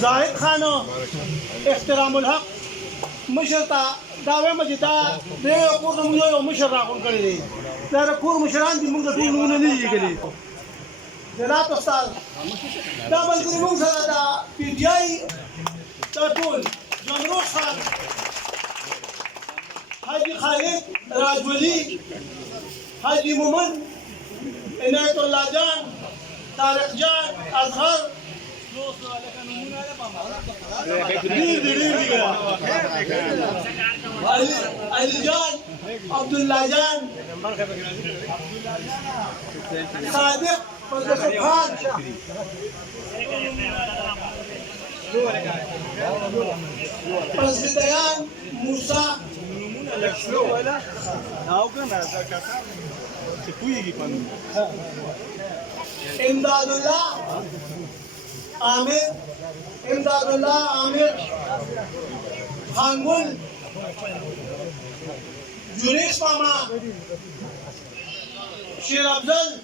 زاهد خانو احترام الحق مشرتا داوی مجدا دیو کور موږ یو مشر راغون کړی دی دا کور مشران دي موږ ټول نمونه نه دي کړی جناب استاد دا ملګری موږ سره دا پی ټی آی ټول جمروز خان حاجی خالد راجولی حاجی مومن عنایت الله جان طارق جان اظهر علي جان عبد الله جان صادق خان پرزیدیان موسی امداد الله عامر امداد الله عامر خانگل جوریس ماما شیر افضل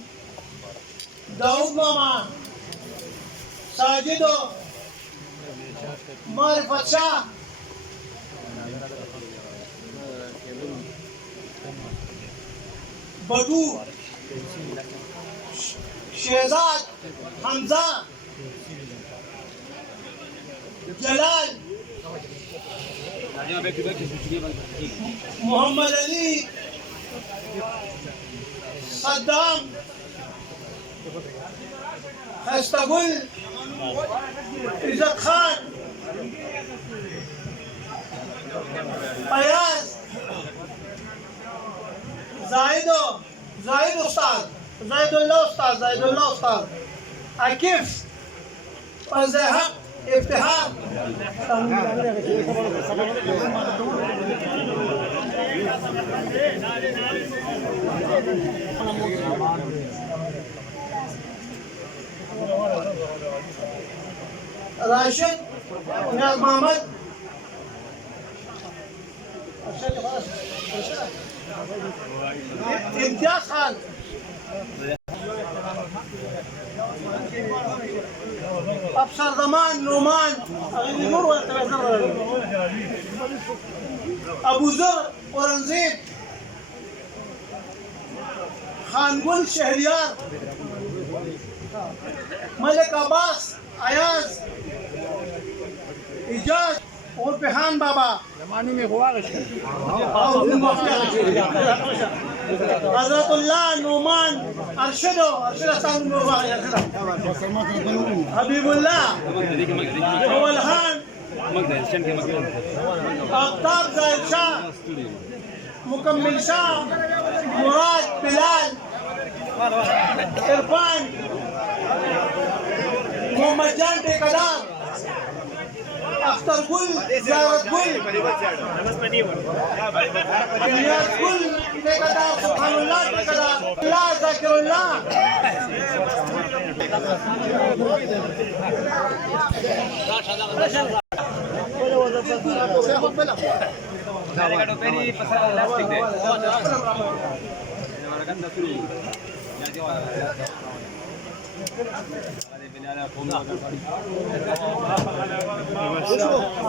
داود ماما ساجد معرفت شاہ بٹو شہزاد حمزہ جلال محمد علی صدام خستہ گل عزت خان فیاض زاہد استاد زاہد اللہ استاد عاکف فضل حق افتخار راشد نیاز محمد امتیاز خان افسر زمان نومان ابو ذر اورنگزیب خانگل شہریار ملک عباس ایاز اجاز اور پہان بابا حضرت اللہ نعمان ارشد حبیب اللہ اولخان آفتاب زاہد شاہ مکمل شاہ مراد بلال عرفان محمد جان ٹھیکیدار اختر گل زیارت گل الیاس گل ٹھیکیدار سبحان اللہ ٹھیکیدار اللہ ذاکر اللہ